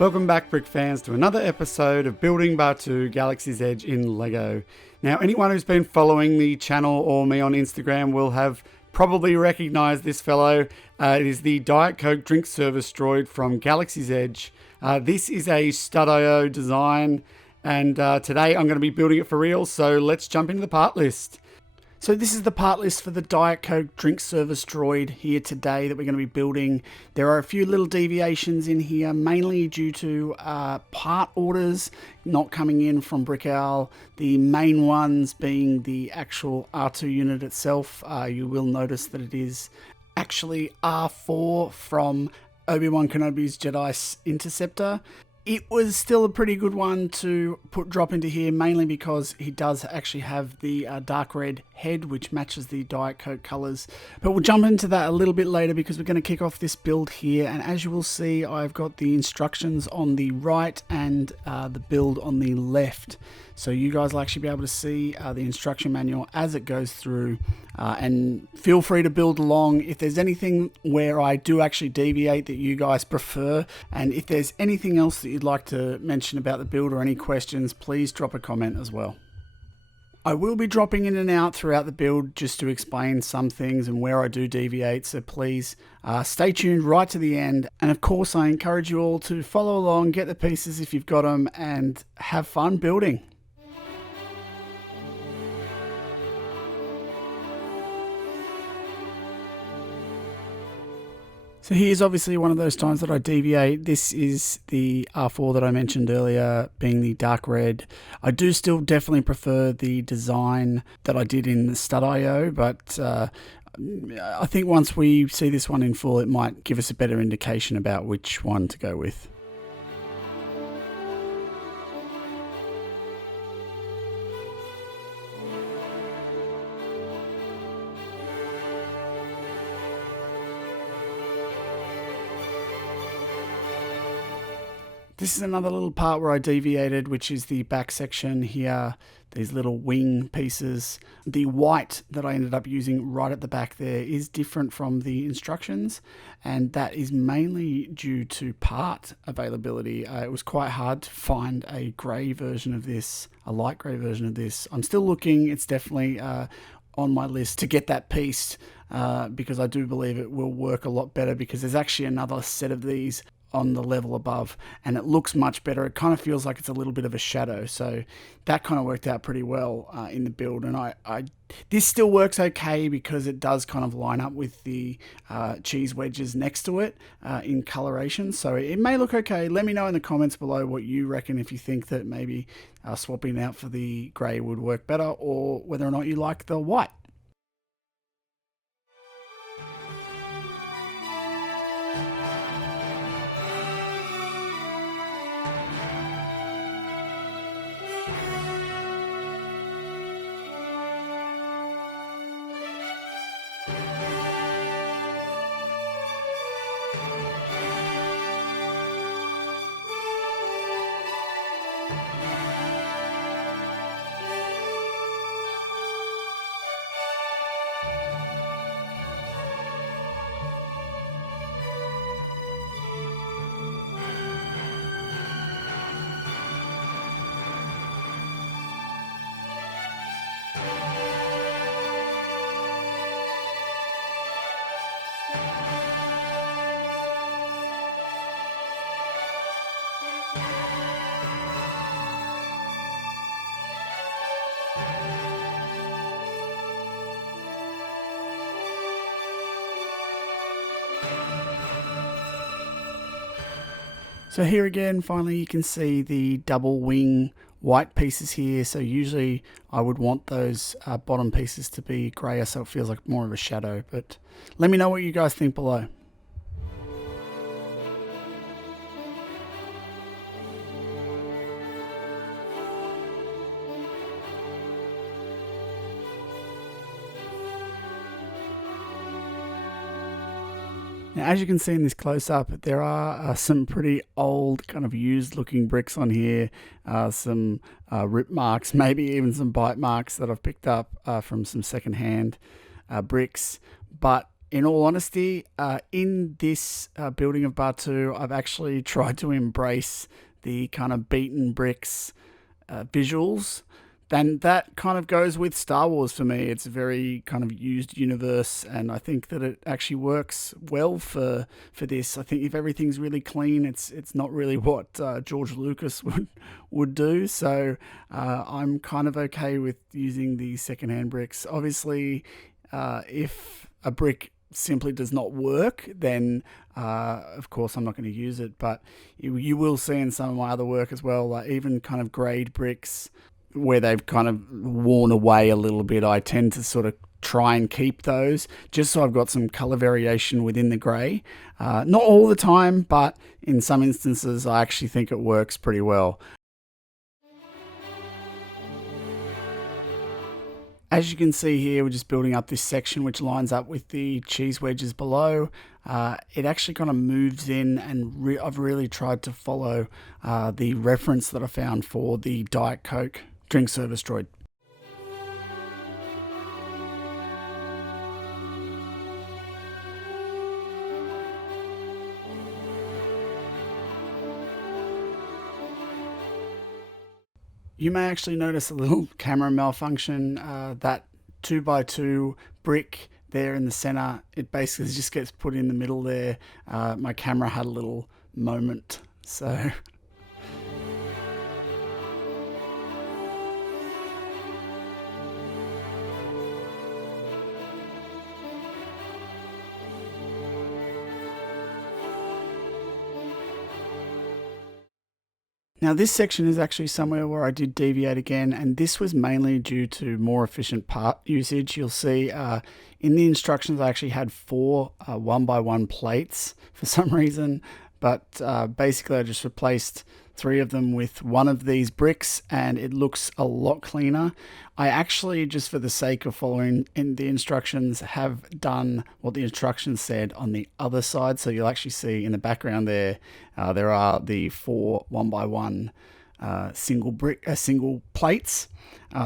Welcome back, brick fans, to another episode of Building Batuu Galaxy's Edge in LEGO. Now, anyone who's been following the channel or me on Instagram will have probably recognised this fellow. It is the Diet Coke Drink Service Droid from Galaxy's Edge. This is a Stud.io design, and today I'm going to be building it for real, so let's jump into the part list. So this is the part list for the Diet Coke Drink Service Droid here today that we're going to be building. There are a few little deviations in here, mainly due to part orders not coming in from Brick Owl. The main ones being the actual R2 unit itself. You will notice that it is actually R4 from Obi-Wan Kenobi's Jedi Interceptor. It was still a pretty good one to drop into here, mainly because he does actually have the dark red head, which matches the Diet Coke colours. But we'll jump into that a little bit later because we're going to kick off this build here. And as you will see, I've got the instructions on the right and the build on the left. So you guys will actually be able to see the instruction manual as it goes through. And feel free to build along. If there's anything where I do actually deviate that you guys prefer, and if there's anything else that you'd like to mention about the build or any questions, please drop a comment as well. I will be dropping in and out throughout the build just to explain some things and where I do deviate, so please stay tuned right to the end. And of course, I encourage you all to follow along, get the pieces if you've got them, and have fun building. So here's obviously one of those times that I deviate. This is the R4 that I mentioned earlier, being the dark red. I do still definitely prefer the design that I did in the Stud.io, but I think once we see this one in full, it might give us a better indication about which one to go with. This is another little part where I deviated, which is the back section here, these little wing pieces. The white that I ended up using right at the back there is different from the instructions, and that is mainly due to part availability. It was quite hard to find a grey version of this, a light grey version of this. I'm still looking. It's definitely on my list to get that piece because I do believe it will work a lot better, because there's actually another set of these on the level above and it looks much better. It kind of feels like it's a little bit of a shadow, so that kind of worked out pretty well in the build. And this still works okay because it does kind of line up with the cheese wedges next to it in coloration, so it may look okay. Let me know in the comments below what you reckon, if you think that maybe swapping out for the grey would work better, or whether or not you like the white. So here again, finally you can see the double wing white pieces here. So usually I would want those bottom pieces to be grayer so it feels like more of a shadow. But let me know what you guys think below. Now, as you can see in this close-up, there are some pretty old, kind of used-looking bricks on here, some rip marks, maybe even some bite marks that I've picked up from some second-hand bricks. But in all honesty, in this building of Batuu, I've actually tried to embrace the kind of beaten bricks visuals. Then that kind of goes with Star Wars for me. It's a very kind of used universe, and I think that it actually works well for this. I think if everything's really clean, it's not really what George Lucas would do. So I'm kind of okay with using the secondhand bricks. Obviously, if a brick simply does not work, then of course I'm not going to use it. But you will see in some of my other work as well, like even kind of grade bricks where they've kind of worn away a little bit, I tend to sort of try and keep those just so I've got some color variation within the grey. Not all the time, but in some instances I actually think it works pretty well. As you can see here, we're just building up this section which lines up with the cheese wedges below. It actually kind of moves in, and I've really tried to follow the reference that I found for the Diet Coke Drink Service Droid. You may actually notice a little camera malfunction. That 2x2 brick there in the center, it basically just gets put in the middle there. My camera had a little moment, so... Now this section is actually somewhere where I did deviate again, and this was mainly due to more efficient part usage. You'll see in the instructions I actually had 4 1x1 plates for some reason, but basically I just replaced 3 of them with one of these bricks, and it looks a lot cleaner. I actually, just for the sake of following in the instructions, have done what the instructions said on the other side. So you'll actually see in the background there, there are the 4 1x1 single plates.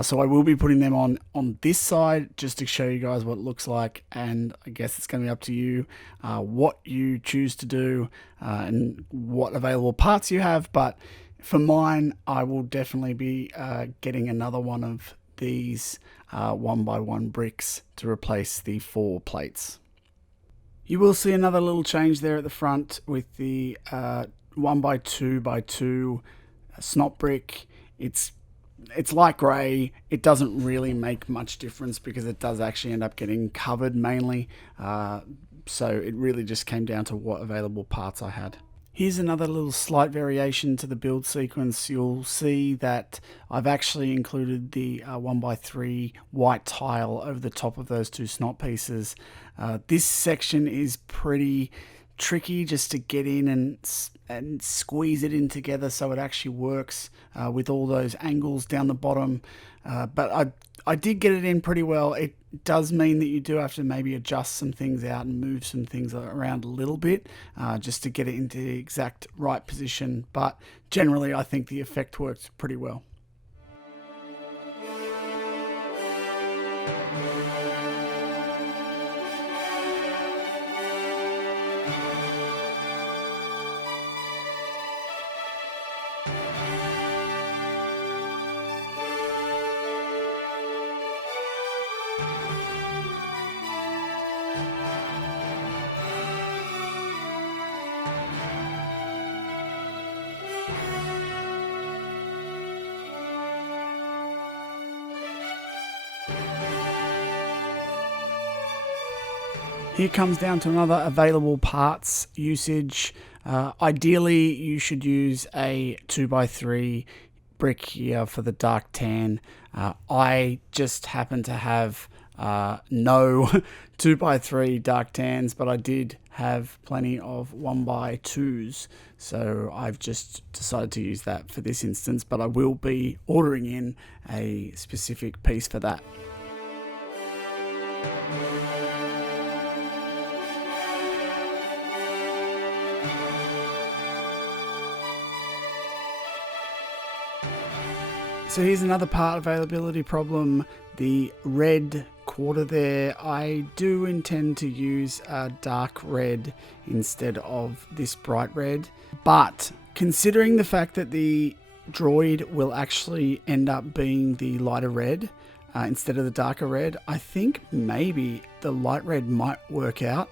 So I will be putting them on this side just to show you guys what it looks like, and I guess it's going to be up to you what you choose to do and what available parts you have. But for mine, I will definitely be getting another one of these 1x1 bricks to replace the 4 plates. You will see another little change there at the front with the 1x2x2 snot brick. It's light grey. It doesn't really make much difference because it does actually end up getting covered mainly. So it really just came down to what available parts I had. Here's another little slight variation to the build sequence. You'll see that I've actually included the 1x3 white tile over the top of those 2 snot pieces. This section is pretty tricky just to get in and squeeze it in together so it actually works with all those angles down the bottom. But I did get it in pretty well. It does mean that you do have to maybe adjust some things out and move some things around a little bit just to get it into the exact right position. But generally, I think the effect works pretty well. Here comes down to another available parts usage. Ideally, you should use a 2x3 brick here for the dark tan. I just happen to have no 2x3 dark tans, but I did have plenty of 1x2s, so I've just decided to use that for this instance, but I will be ordering in a specific piece for that. So here's another part availability problem. The red quarter there, I do intend to use a dark red instead of this bright red. But considering the fact that the droid will actually end up being the lighter red instead of the darker red, I think maybe the light red might work out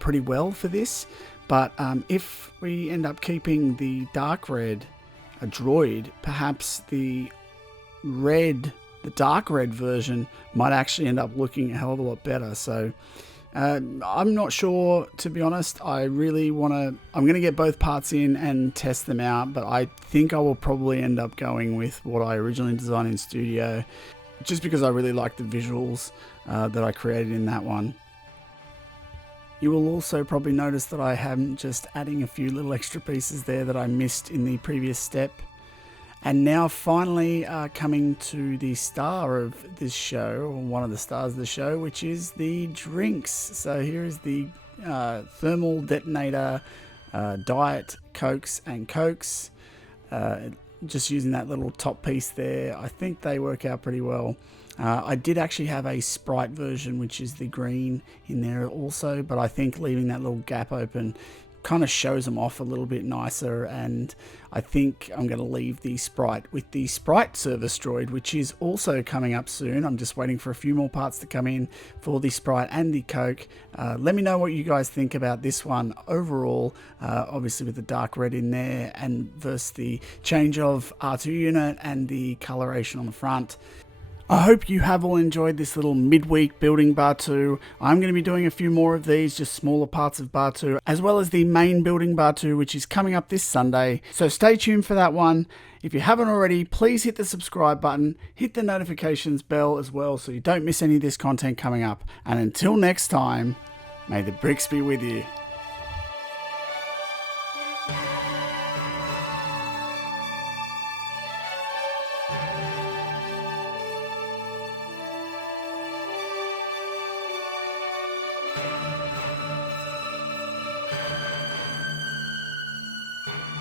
pretty well for this. But if we end up keeping the dark red a droid, perhaps the dark red version might actually end up looking a hell of a lot better. So I'm not sure, to be honest. I'm going to get both parts in and test them out, but I think I will probably end up going with what I originally designed in studio, just because I really like the visuals that I created in that one. You will also probably notice that I am just adding a few little extra pieces there that I missed in the previous step. And now finally coming to the star of this show, or one of the stars of the show, which is the drinks. So here is the thermal detonator, Diet Cokes and Cokes. Just using that little top piece there, I think they work out pretty well. I did actually have a Sprite version, which is the green in there also, but I think leaving that little gap open kind of shows them off a little bit nicer, and I think I'm going to leave the Sprite with the Sprite Service Droid, which is also coming up soon. I'm just waiting for a few more parts to come in for the Sprite and the Coke. Let me know what you guys think about this one overall, obviously with the dark red in there and versus the change of R2 unit and the coloration on the front. I hope you have all enjoyed this little midweek Building Batuu. I'm going to be doing a few more of these, just smaller parts of Batuu, as well as the main Building Batuu, which is coming up this Sunday. So stay tuned for that one. If you haven't already, please hit the subscribe button, hit the notifications bell as well so you don't miss any of this content coming up. And until next time, may the bricks be with you.